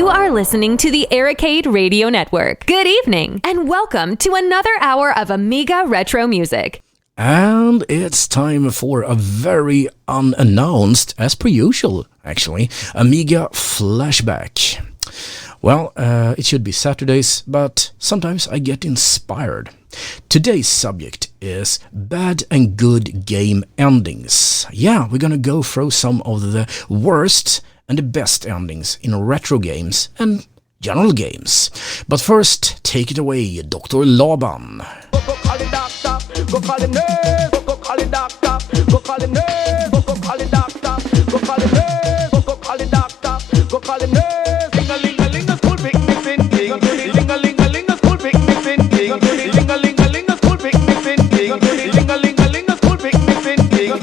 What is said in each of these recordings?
You are listening to the Arcade Radio Network. Good evening, and welcome to another hour of Amiga retro music. And it's time for a very unannounced, as per usual, actually, Amiga Flashback. Well, it should be Saturdays, but sometimes I get inspired. Today's subject is bad and good game endings. Yeah, we're gonna go through some of the worst and the best endings in retro games and general games. But first, take it away, Dr. Laban. Go call the doctor, go call the nurse, go call the doctor, go call the nurse, go call the doctor, go call the nurse, go call the doctor, go call the nurse. Ling-a-ling-a-ling, a school picnic fin-ding. Ling-a-ling-a-ling, a school picnic fin-ding. Ling-a-ling-a-ling, a school picnic fin-ding. Ling-a-ling-a-ling, a school picnic fin-ding.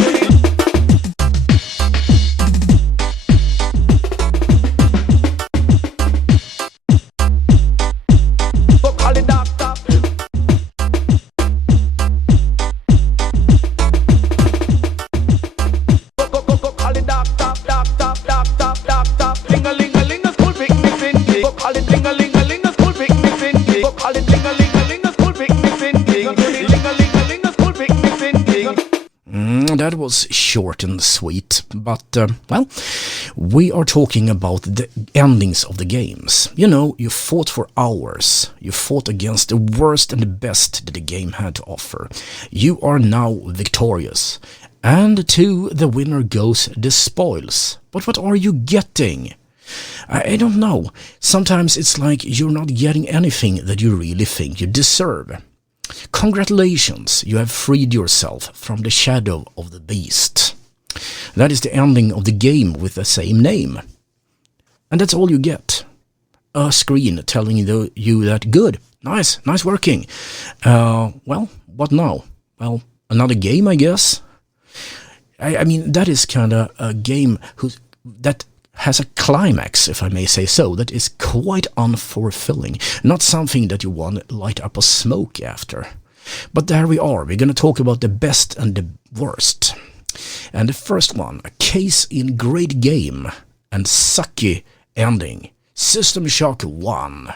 Go call the doctor. Go call the doctor, doctor. Ling-a-ling-a-ling, a school picnic fin-ding. Go call it ling-a-ling-a-ling, a school picnic fin-ding. Go call it ling-a-ling-a-ling, a school picnic fin-ding. Ling-a-ling-a-ling, a school picnic fin-ding. That was short and sweet, but, well, we are talking about the endings of the games. You know, you fought for hours. You fought against the worst and the best that the game had to offer. You are now victorious. And to the winner goes the spoils. But what are you getting? I don't know. Sometimes it's like you're not getting anything that you really think you deserve. Congratulations, you have freed yourself from the shadow of the beast. That is the ending of the game with the same name. And that's all you get. A screen telling you that good, nice working. Well, what now? Well, another game, I guess. I mean, that is kind of a game that has a climax, if I may say so, that is quite unfulfilling. Not something that you want to light up a smoke after. But there we are. We're going to talk about the best and the worst. And the first one, a case in great game and sucky ending. System Shock 1.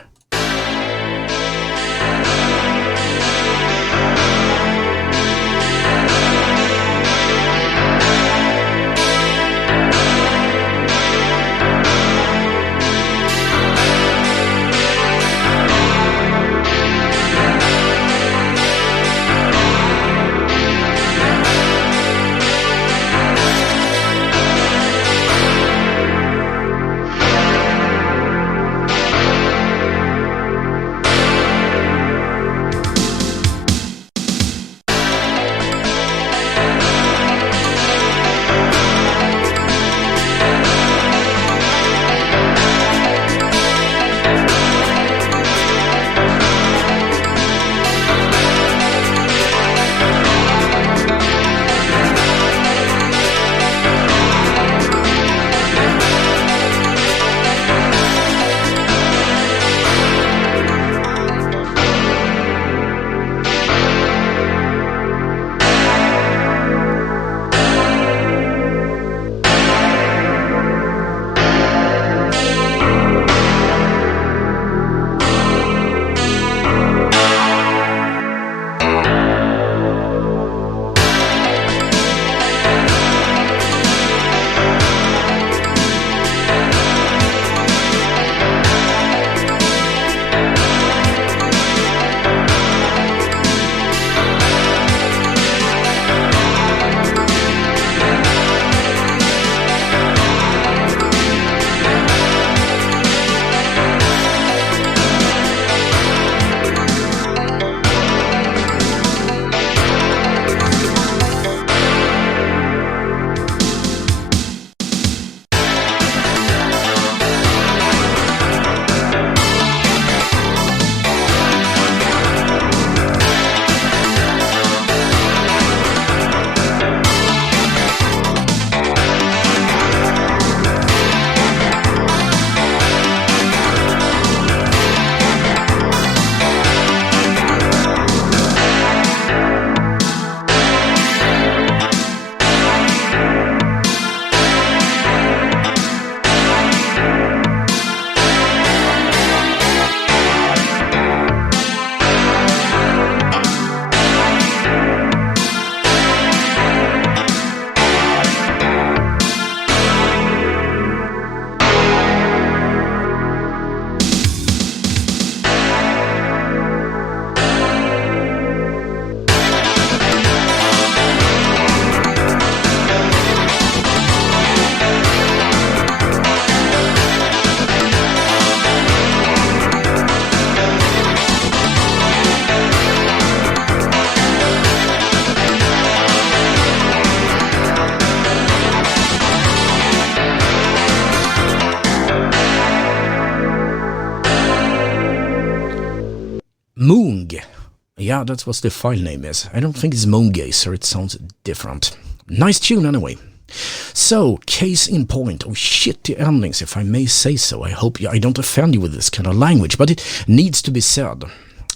Yeah, that's what the file name is. I don't think it's Moongazer, it sounds different. Nice tune anyway. So, case in point of shitty endings, if I may say so. I hope I don't offend you with this kind of language, but it needs to be said.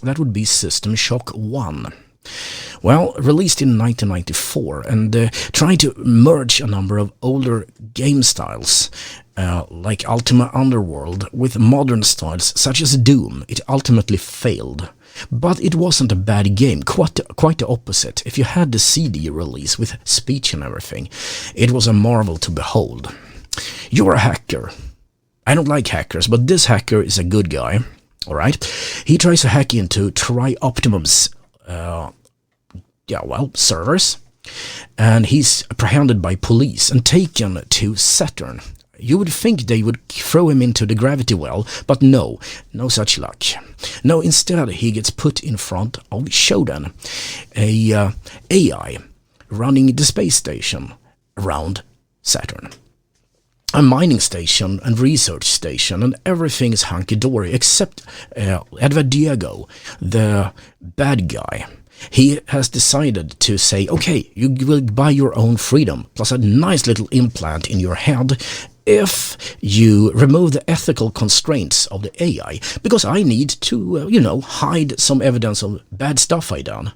That would be System Shock 1. Well, released in 1994 and trying to merge a number of older game styles like Ultima Underworld with modern styles such as Doom. It ultimately failed. But it wasn't a bad game, quite the opposite. If you had the CD release with speech and everything, it was a marvel to behold. You're a hacker. I don't like hackers, but this hacker is a good guy, alright? He tries to hack into Tri-Optimum's servers, and he's apprehended by police and taken to Saturn. You would think they would throw him into the gravity well, but no such luck. No, instead he gets put in front of Shodan, a AI running the space station around Saturn. A mining station and research station, and everything is hunky-dory except Edward Diego, the bad guy. He has decided to say, okay, you will buy your own freedom, plus a nice little implant in your head, if you remove the ethical constraints of the AI, because I need to, hide some evidence of bad stuff I done.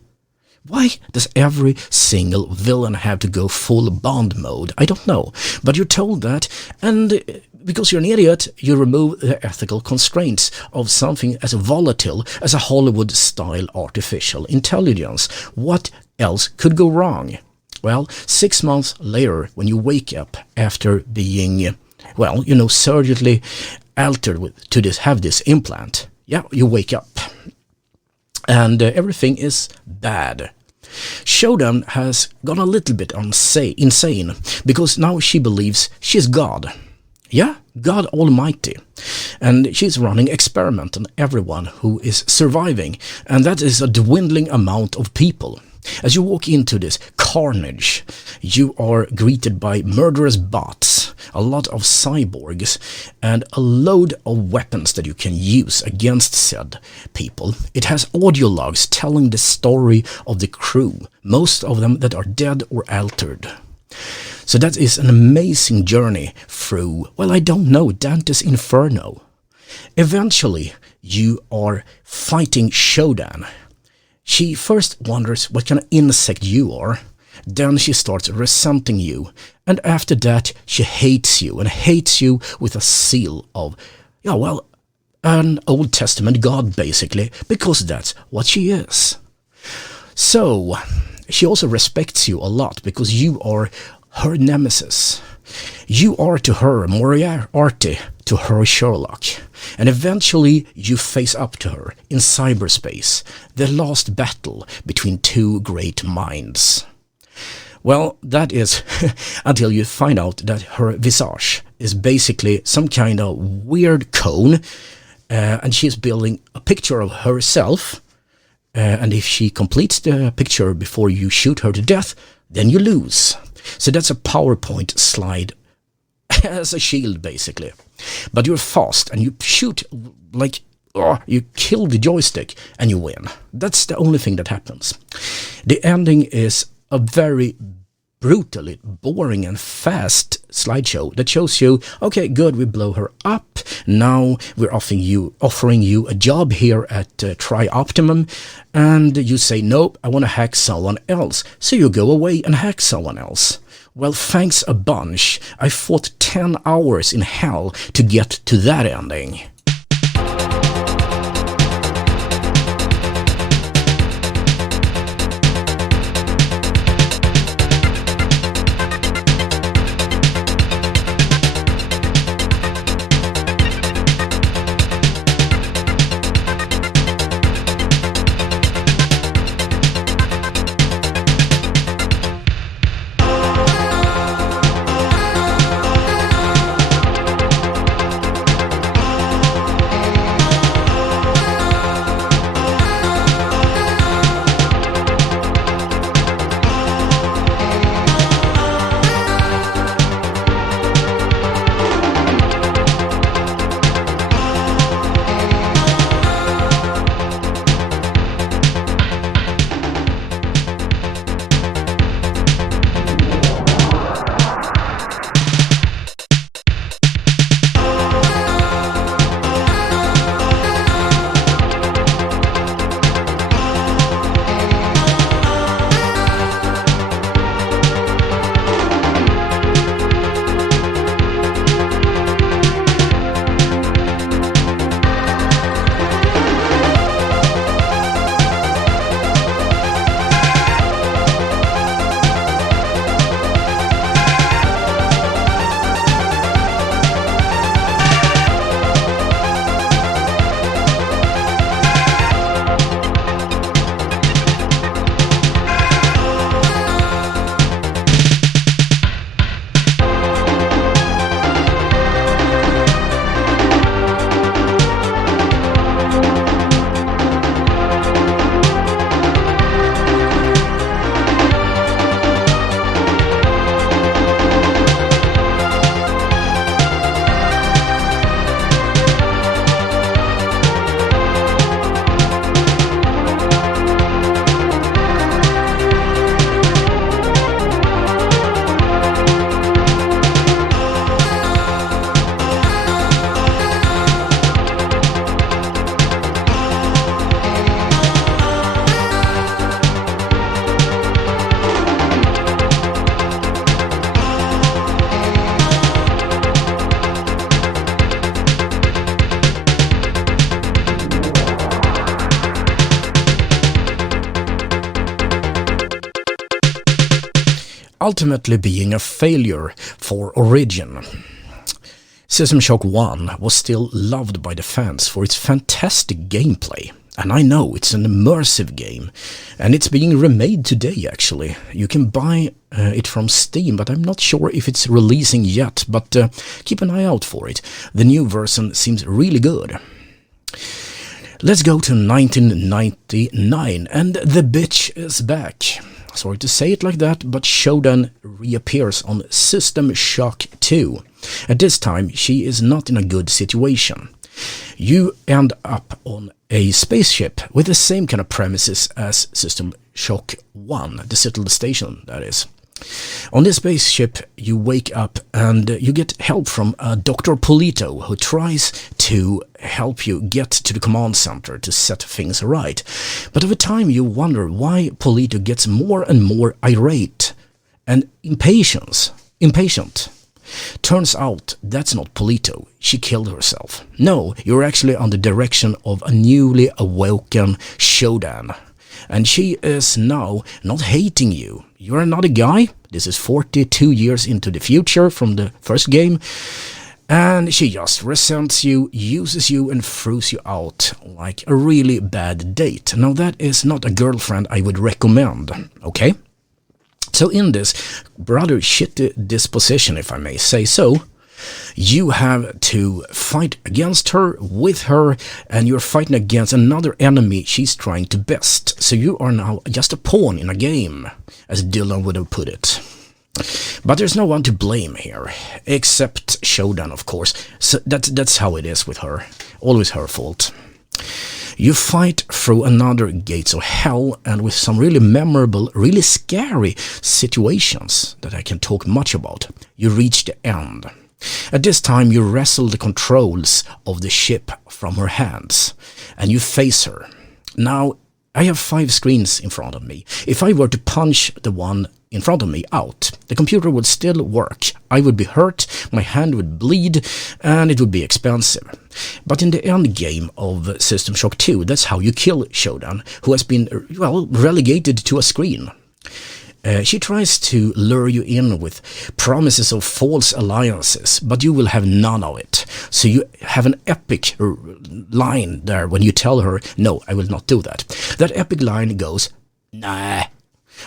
Why does every single villain have to go full Bond mode? I don't know, but you're told that, and because you're an idiot, you remove the ethical constraints of something as volatile as a Hollywood-style artificial intelligence. What else could go wrong? Well, 6 months later, when you wake up after being, surgically altered to have this implant, you wake up. And everything is bad. Shodan has gone a little bit insane, because now she believes she's God. Yeah, God Almighty. And she's running experiment on everyone who is surviving, and that is a dwindling amount of people. As you walk into this carnage, you are greeted by murderous bots, a lot of cyborgs, and a load of weapons that you can use against said people. It has audio logs telling the story of the crew, most of them that are dead or altered. So that is an amazing journey through, Dante's Inferno. Eventually, you are fighting Shodan. She first wonders what kind of insect you are, then she starts resenting you, and after that she hates you, and hates you with a seal of, an Old Testament god basically, because that's what she is. So, she also respects you a lot, because you are her nemesis. You are to her Moriarty, to her Sherlock, and eventually you face up to her in cyberspace, the last battle between two great minds. Well, that is until you find out that her visage is basically some kind of weird cone, and she's building a picture of herself, and if she completes the picture before you shoot her to death, then you lose. So that's a PowerPoint slide as a shield, basically. But you're fast, and you shoot you kill the joystick, and you win. That's the only thing that happens. The ending is a very brutally boring and fast slideshow that shows you, okay, good, we blow her up. Now we're offering you a job here at Tri-Optimum, and you say, nope, I want to hack someone else. So you go away and hack someone else. Well, thanks a bunch. I fought 10 hours in hell to get to that ending. ultimately being a failure for Origin. System Shock 1 was still loved by the fans for its fantastic gameplay. And I know it's an immersive game, and it's being remade today actually. You can buy it from Steam, but I'm not sure if it's releasing yet, but keep an eye out for it. The new version seems really good. Let's go to 1999, and the bitch is back. Sorry to say it like that, but Shodan reappears on System Shock 2. At this time, she is not in a good situation. You end up on a spaceship with the same kind of premises as System Shock 1, the Citadel station, that is. On this spaceship, you wake up and you get help from Dr. Polito, who tries to help you get to the command center to set things right. But over time, you wonder why Polito gets more and more irate and impatient. Turns out that's not Polito. She killed herself. No, you're actually on the direction of a newly awoken Shodan. And she is now not hating you. You're not a guy. This is 42 years into the future from the first game. And she just resents you, uses you, and throws you out like a really bad date. Now that is not a girlfriend I would recommend, okay? So in this rather shitty disposition, if I may say so, you have to fight against her, with her, and you're fighting against another enemy she's trying to best. So you are now just a pawn in a game, as Dylan would have put it. But there's no one to blame here, except Shodan, of course. So that's how it is with her. Always her fault. You fight through another gates of hell, and with some really memorable, really scary situations that I can talk much about, you reach the end. At this time, you wrestle the controls of the ship from her hands, and you face her. Now, I have 5 screens in front of me. If I were to punch the one in front of me out, the computer would still work. I would be hurt, my hand would bleed, and it would be expensive. But in the end game of System Shock 2, that's how you kill Shodan, who has been, well, relegated to a screen. She tries to lure you in with promises of false alliances, but you will have none of it. So you have an epic line there when you tell her, no, I will not do that. That epic line goes, nah.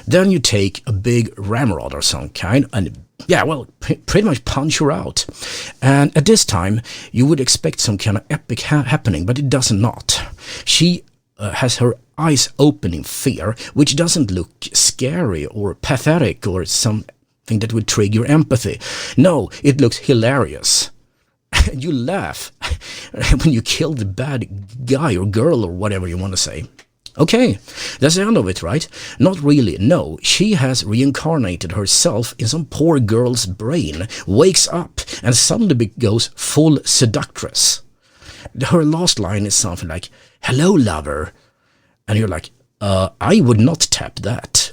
Then you take a big ramrod or some kind and, yeah, well, pretty much punch her out. And at this time, you would expect some kind of epic happening, but it does not. She has her eyes open in fear, which doesn't look scary or pathetic or something that would trigger your empathy. No, it looks hilarious. You laugh when you kill the bad guy or girl or whatever you want to say. Okay, that's the end of it, right? Not really, no. She has reincarnated herself in some poor girl's brain, wakes up, and suddenly goes full seductress. Her last line is something like, hello, lover. And you're like, I would not tap that.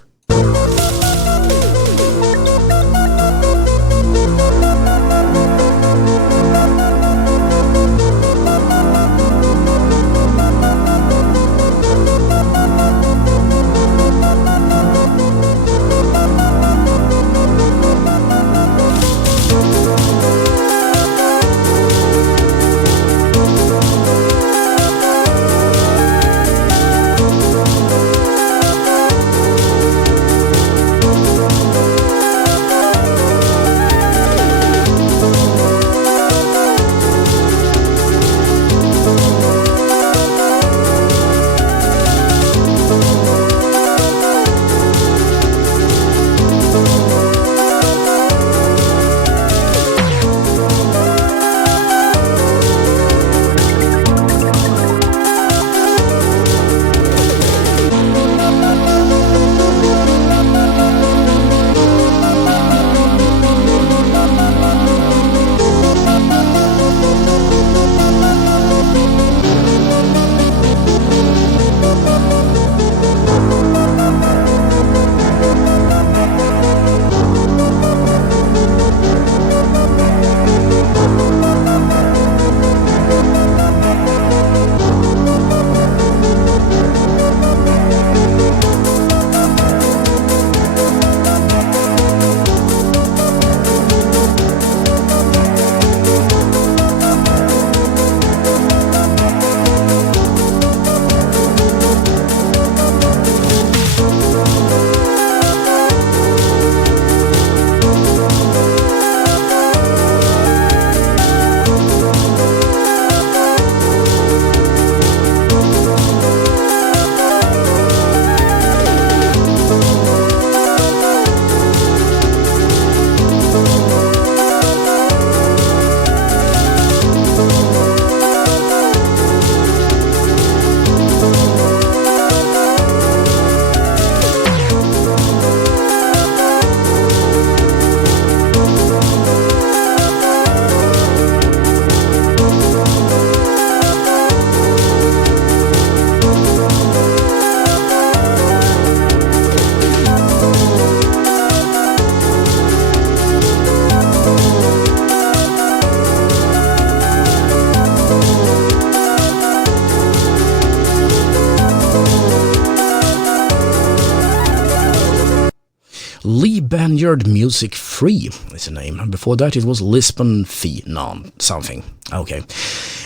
Endangered Music Free is the name. Before that it was LISBONFE, something. Okay.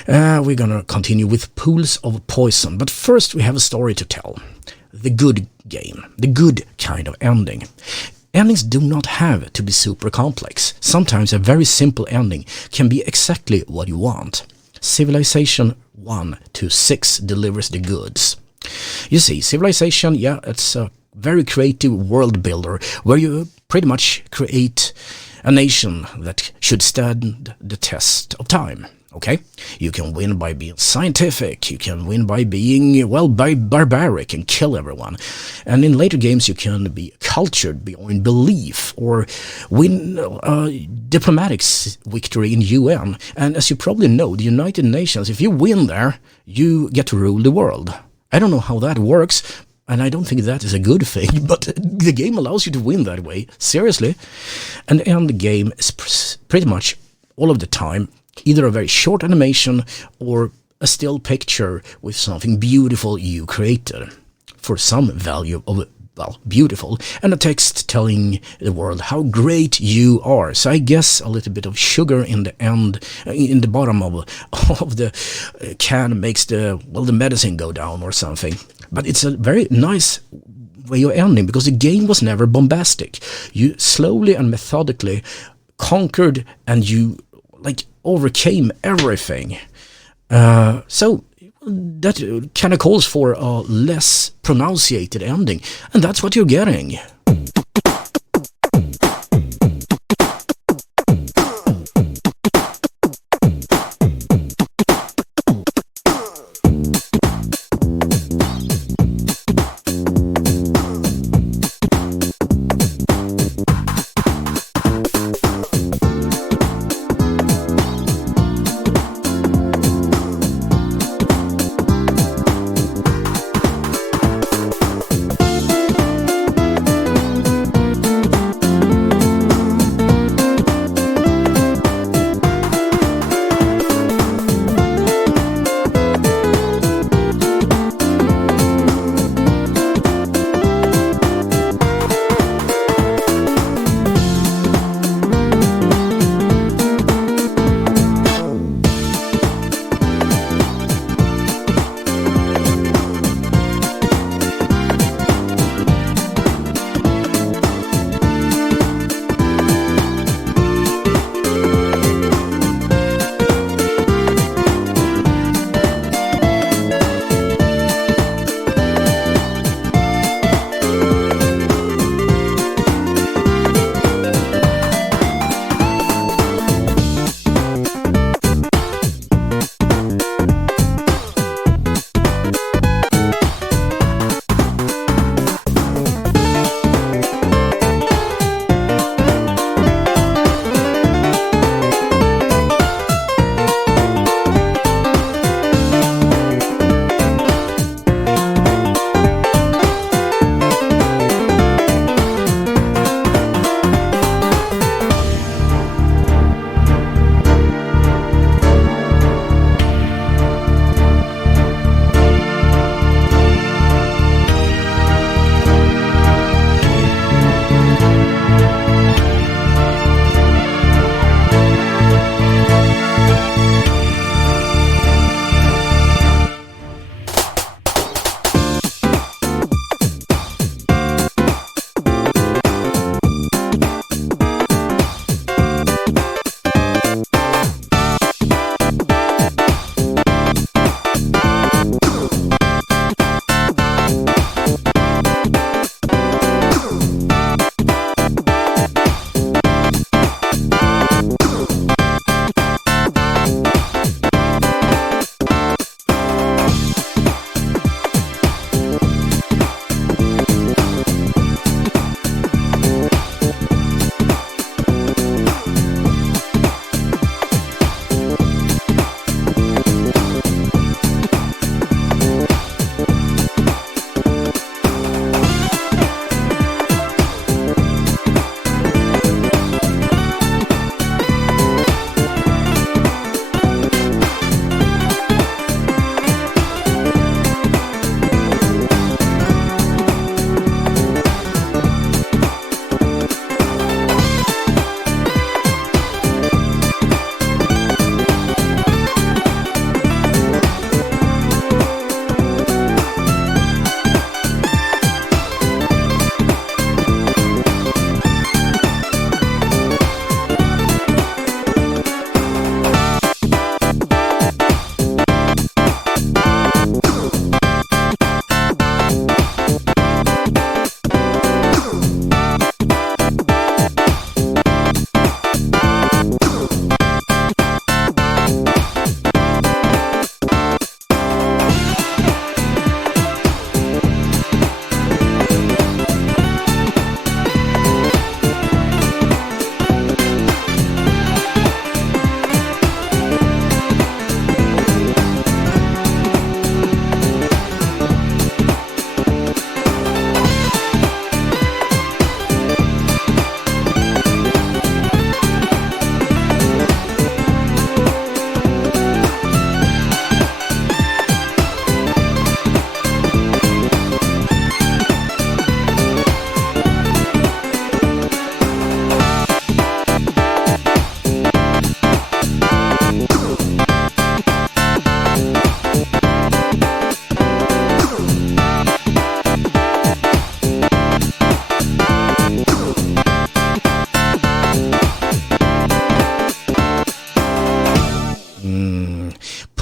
We're gonna continue with Pools of Poison, but first we have a story to tell. The good game, the good kind of ending. Endings do not have to be super complex. Sometimes a very simple ending can be exactly what you want. Civilization 1 to 6 delivers the goods. You see, Civilization, it's a very creative world builder where you pretty much create a nation that should stand the test of time. Okay? You can win by being scientific, you can win by being, barbaric and kill everyone. And in later games you can be cultured beyond belief or win diplomatic victory in UN. And as you probably know, the United Nations, if you win there, you get to rule the world. I don't know how that works, and I don't think that is a good thing, but the game allows you to win that way, seriously. And the end game is pretty much all of the time either a very short animation or a still picture with something beautiful you created for some value of, beautiful, and a text telling the world how great you are. So I guess a little bit of sugar in the end, in the bottom of the can makes the medicine go down or something. But it's a very nice way of ending because the game was never bombastic. You slowly and methodically conquered and you overcame everything. So that kind of calls for a less pronunciated ending, and that's what you're getting.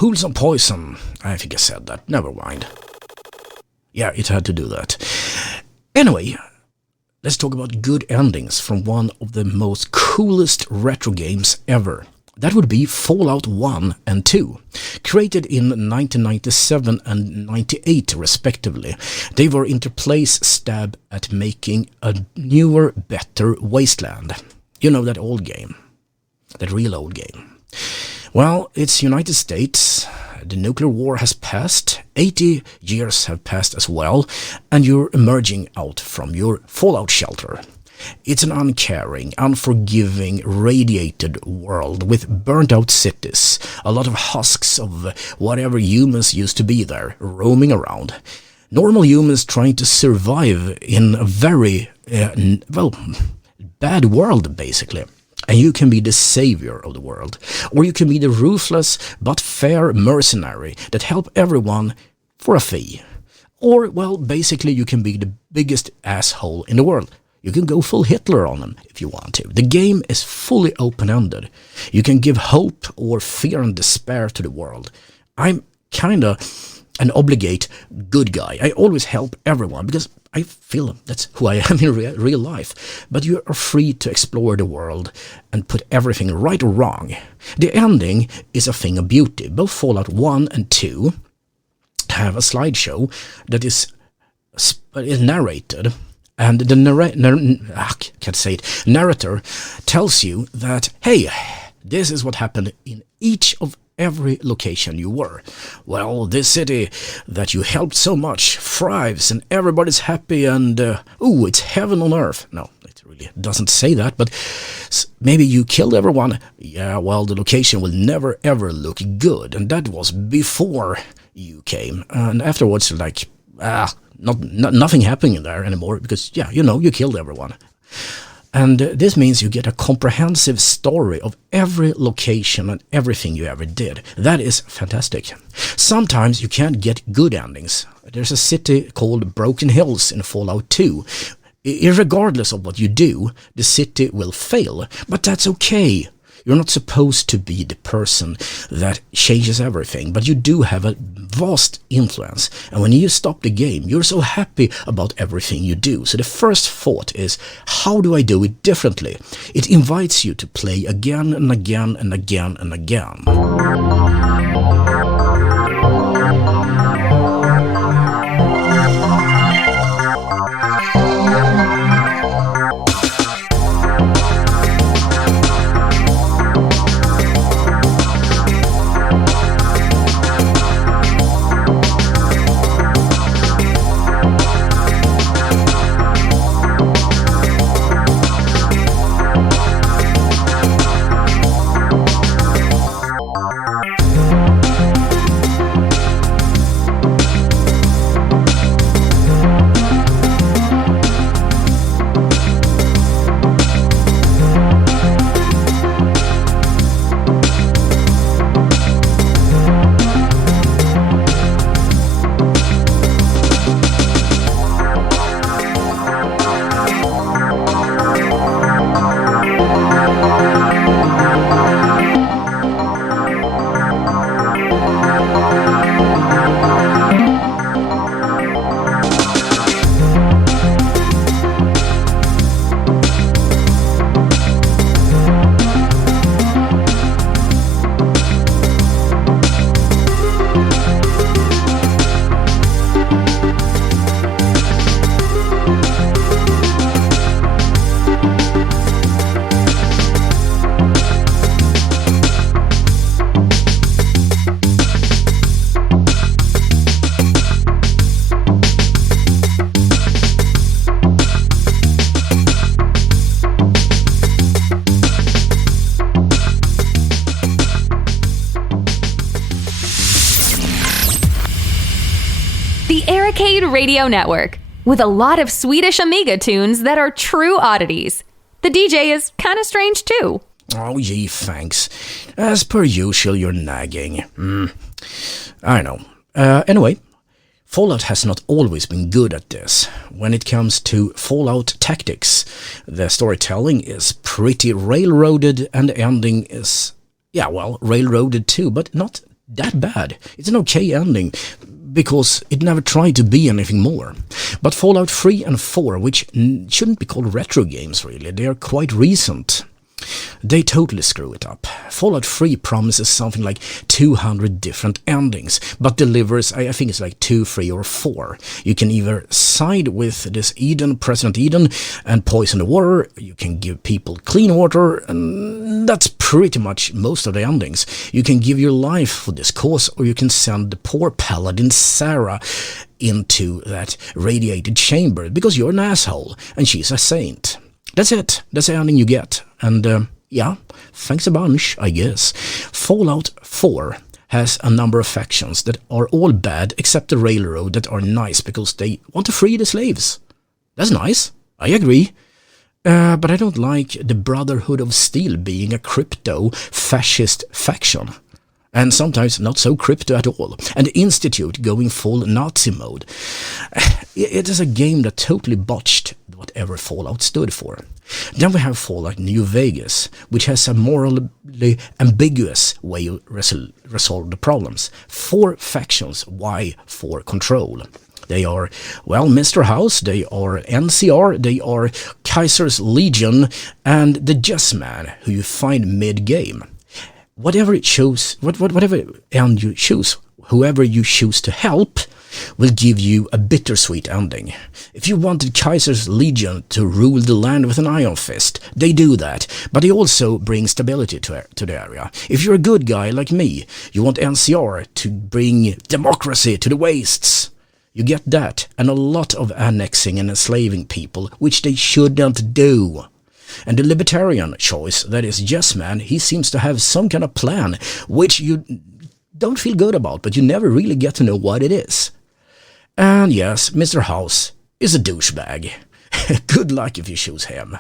pools of poison. I think I said that. Never mind. Yeah, it had to do that. Anyway, let's talk about good endings from one of the most coolest retro games ever. That would be Fallout 1 and 2. Created in 1997 and 98 respectively, they were Interplay's stab at making a newer, better Wasteland. You know, that old game. That real old game. Well, it's United States. The nuclear war has passed, 80 years have passed as well, and you're emerging out from your fallout shelter. It's an uncaring, unforgiving, radiated world with burnt-out cities, a lot of husks of whatever humans used to be there, roaming around. Normal humans trying to survive in a very, bad world, basically. And you can be the savior of the world, or you can be the ruthless but fair mercenary that help everyone for a fee. Or, well, basically you can be the biggest asshole in the world. You can go full Hitler on them if you want to. The game is fully open-ended. You can give hope or fear and despair to the world. I'm kinda an obligate good guy. I always help everyone because I feel that's who I am in real life. But you are free to explore the world and put everything right or wrong. The ending is a thing of beauty. Both Fallout 1 and 2 have a slideshow that is narrated, and the narrator tells you that, hey, this is what happened in each of every location you were. Well, this city that you helped so much thrives and everybody's happy and, it's heaven on earth. No, it really doesn't say that, but maybe you killed everyone. Yeah, well, the location will never ever look good, and that was before you came. And afterwards, like, nothing happening there anymore because, you killed everyone. And this means you get a comprehensive story of every location and everything you ever did. That is fantastic. Sometimes you can't get good endings. There's a city called Broken Hills in Fallout 2. Irregardless of what you do, the city will fail. But that's okay. You're not supposed to be the person that changes everything, but you do have a vast influence. And when you stop the game, you're so happy about everything you do. So the first thought is, how do I do it differently? It invites you to play again and again and again and again. Radio Network, with a lot of Swedish Amiga tunes that are true oddities. The DJ is kind of strange too. Oh, gee, thanks. As per usual, you're nagging. I know. Anyway, Fallout has not always been good at this. When it comes to Fallout tactics, the storytelling is pretty railroaded and the ending is, railroaded too, but not that bad. It's an okay ending, because it never tried to be anything more. But Fallout 3 and 4, which shouldn't be called retro games really, they are quite recent, they totally screw it up. Fallout 3 promises something like 200 different endings, but delivers, I think it's like 2, 3 or 4. You can either side with this President Eden, and poison the water, you can give people clean water, and that's pretty much most of the endings. You can give your life for this cause, or you can send the poor paladin Sarah into that radiated chamber, because you're an asshole, and she's a saint. That's it. That's the ending you get. And yeah, thanks a bunch, I guess. Fallout 4 has a number of factions that are all bad except the Railroad, that are nice because they want to free the slaves. That's nice. I agree. But I don't like the Brotherhood of Steel being a crypto-fascist faction. And sometimes not so crypto at all. And the Institute going full Nazi mode. It is a game that totally botched whatever Fallout stood for. Then we have Fallout New Vegas, which has a morally ambiguous way to resolve the problems. 4 factions, why 4 control? They are, well, Mr. House, they are NCR, they are Kaiser's Legion, and the Yes Man, who you find mid-game. Whatever end you choose, whoever you choose to help will give you a bittersweet ending. If you wanted Kaiser's Legion to rule the land with an iron fist, they do that, but they also bring stability to the area. If you're a good guy like me, you want NCR to bring democracy to the wastes. You get that, and a lot of annexing and enslaving people, which they shouldn't do. And the libertarian choice, that is Yes Man, he seems to have some kind of plan, which you don't feel good about, but you never really get to know what it is. And yes, Mr. House is a douchebag. Good luck if you choose him.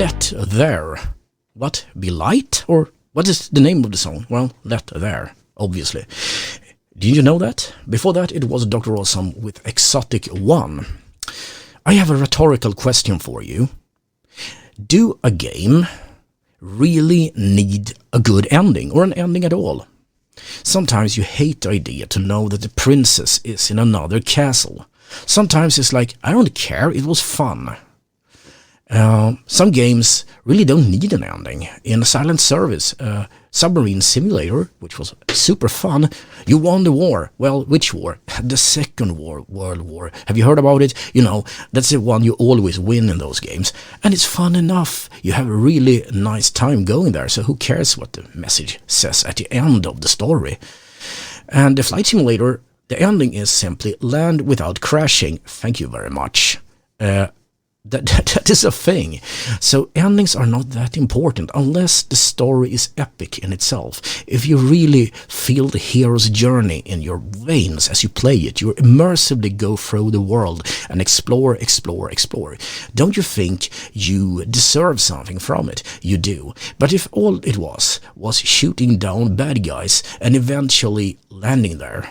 LETTHERE. What? Be light? Or what is the name of the song? Well, LETTHERE, obviously. Did you know that? Before that, it was Dr. Awesome with Exotic One. I have a rhetorical question for you. Do a game really need a good ending, or an ending at all? Sometimes you hate the idea to know that the princess is in another castle. Sometimes it's like, I don't care, it was fun. Some games really don't need an ending. In Silent Service, Submarine Simulator, which was super fun, you won the war. Well, which war? The Second World War. Have you heard about it? You know, that's the one you always win in those games. And it's fun enough. You have a really nice time going there, so who cares what the message says at the end of the story? And the Flight Simulator, the ending is simply land without crashing. Thank you very much. That is a thing. So endings are not that important unless the story is epic in itself. If you really feel the hero's journey in your veins as you play it, you immersively go through the world and explore. Don't you think you deserve something from it? You do. But if all it was shooting down bad guys and eventually landing there,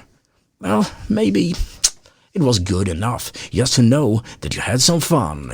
well, maybe it was good enough just to know that you had some fun.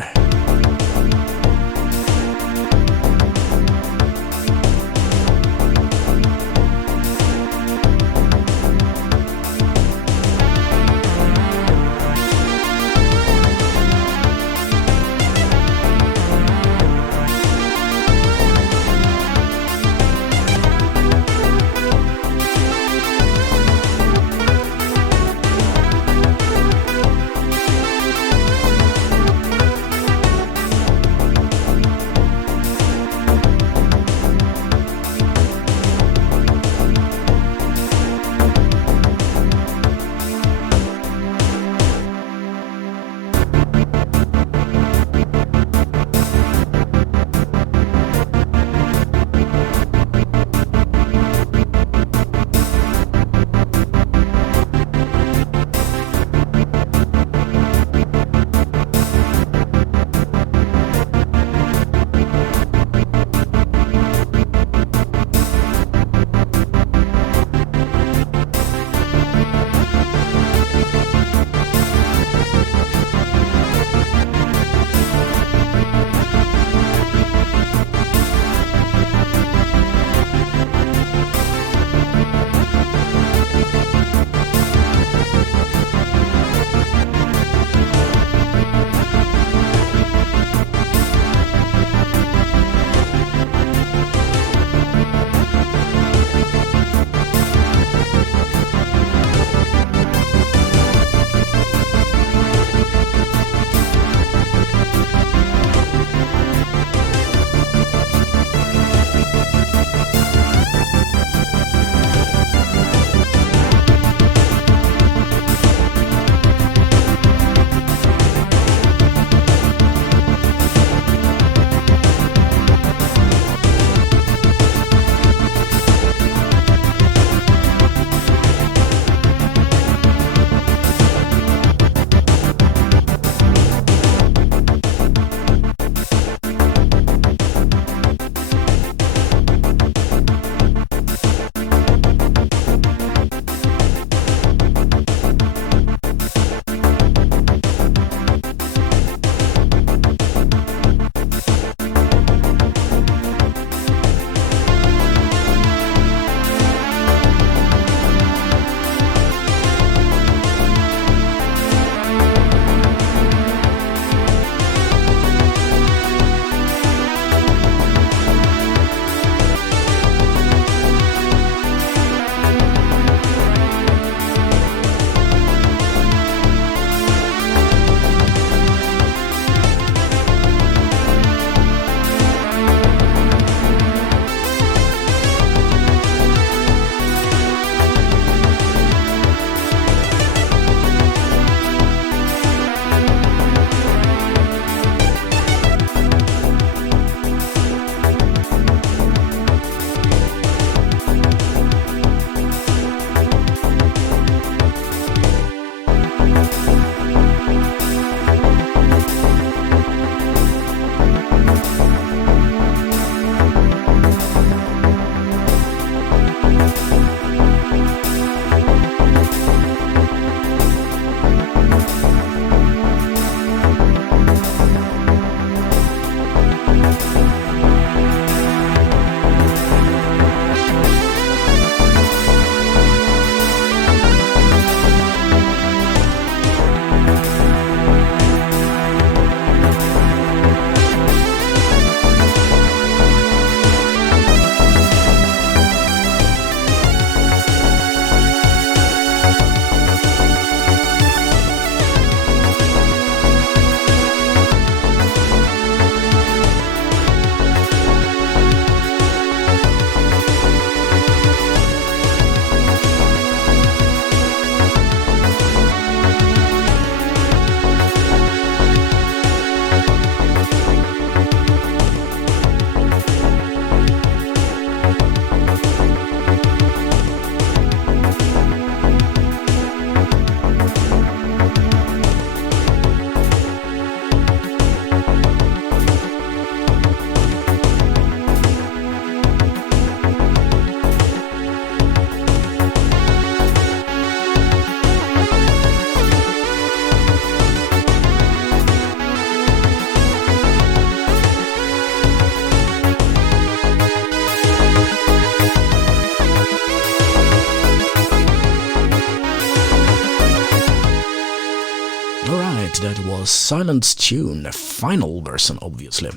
was Silent's tune, a final version obviously.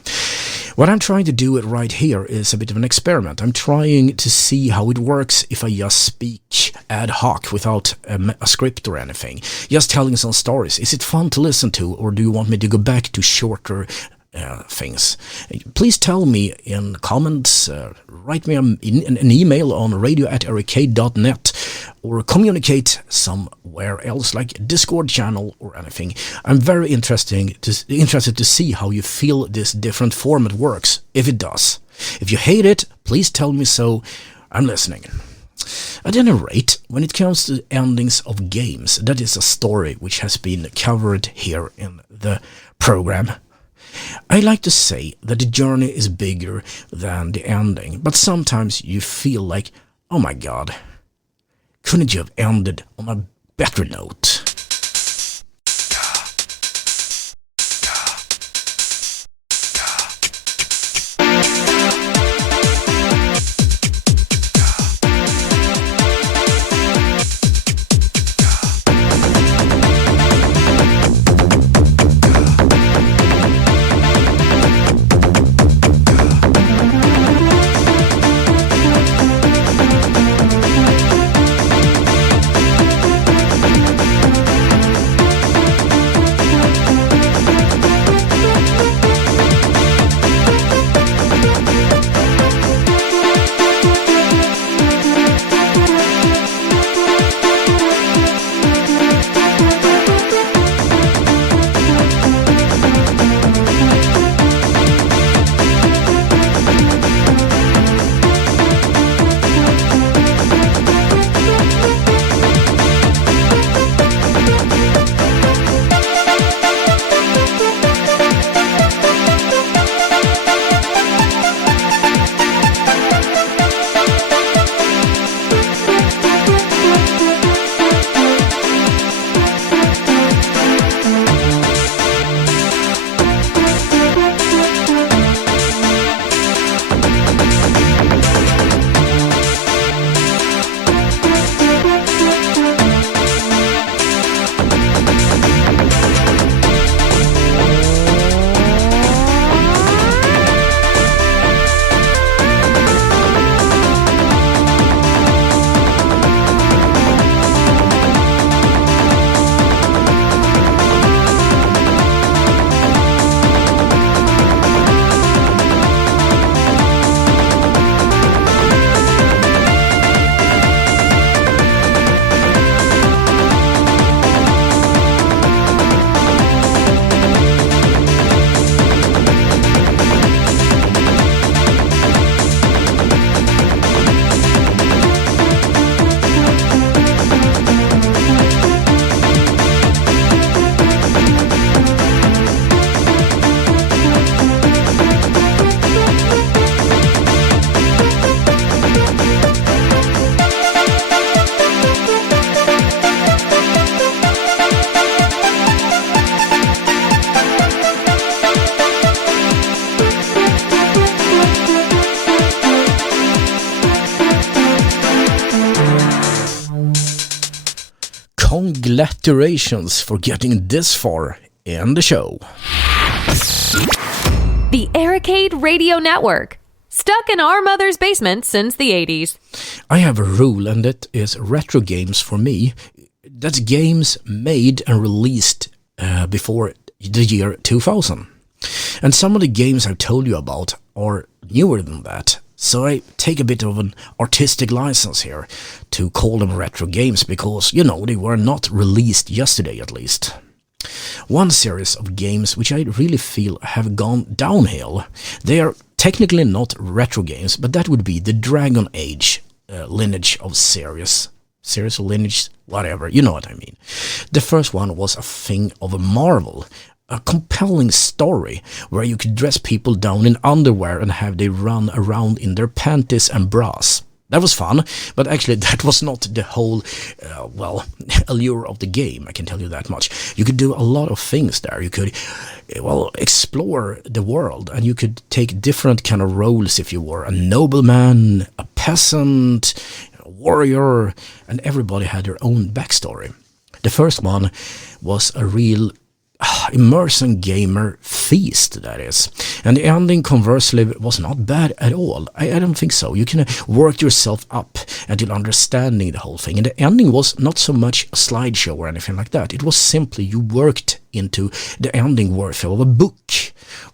What I'm trying to do it right here is a bit of an experiment. I'm trying to see how it works if I just speak ad hoc without a script or anything. Just telling some stories. Is it fun to listen to, or do you want me to go back to shorter things? Please tell me in comments, write me an email on radio@ericade.net, or communicate somewhere else like Discord channel or anything. I'm very interested to see how you feel this different format works, if it does. If you hate it, please tell me so. I'm listening. At any rate, when it comes to endings of games, that is a story which has been covered here in the program. I like to say that the journey is bigger than the ending, but sometimes you feel like, oh my god, couldn't you have ended on a better note? Congratulations for getting this far in the show. The Arcade Radio Network. Stuck in our mother's basement since the 80s. I have a rule, and it is retro games for me. That's games made and released before the year 2000. And some of the games I've told you about are newer than that. So I take a bit of an artistic license here to call them retro games because, you know, they were not released yesterday at least. One series of games which I really feel have gone downhill. They are technically not retro games, but that would be the Dragon Age lineage of series or lineage, whatever, you know what I mean. The first one was a thing of a marvel. A compelling story where you could dress people down in underwear and have they run around in their panties and bras. That was fun, but actually that was not the whole, allure of the game, I can tell you that much. You could do a lot of things there. You could, explore the world, and you could take different kind of roles if you were a nobleman, a peasant, a warrior, and everybody had their own backstory. The first one was a real immersion gamer feast, that is. And the ending, conversely, was not bad at all. I don't think so. You can work yourself up until understanding the whole thing. And the ending was not so much a slideshow or anything like that. It was simply you worked into the ending worth of a book,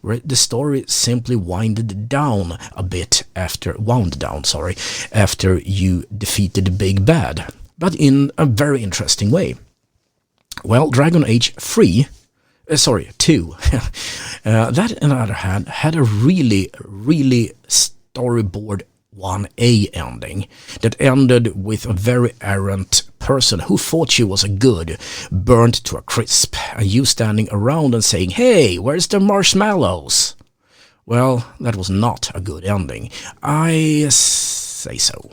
where the story simply wound down a bit after you defeated the big bad, but in a very interesting way. Well, Dragon Age 2, that on the other hand had a really storyboard 1A ending that ended with a very errant person who thought she was a good, burnt to a crisp, and you standing around and saying, "Hey, where's the marshmallows?" Well, that was not a good ending. I say so.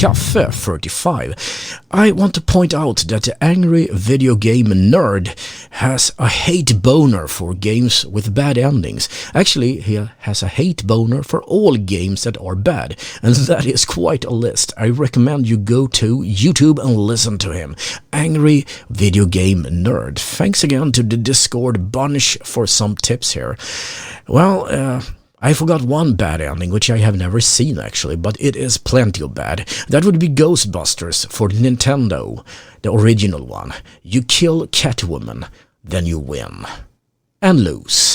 Kaffe 35. I want to point out that the angry video game nerd has a hate boner for games with bad endings. Actually, he has a hate boner for all games that are bad, and that is quite a list. I recommend you go to YouTube and listen to him. Angry video game nerd. Thanks again to the Discord bunch for some tips here. Well, I forgot one bad ending, which I have never seen actually, but it is plenty of bad. That would be Ghostbusters for Nintendo, the original one. You kill Catwoman, then you win. And lose.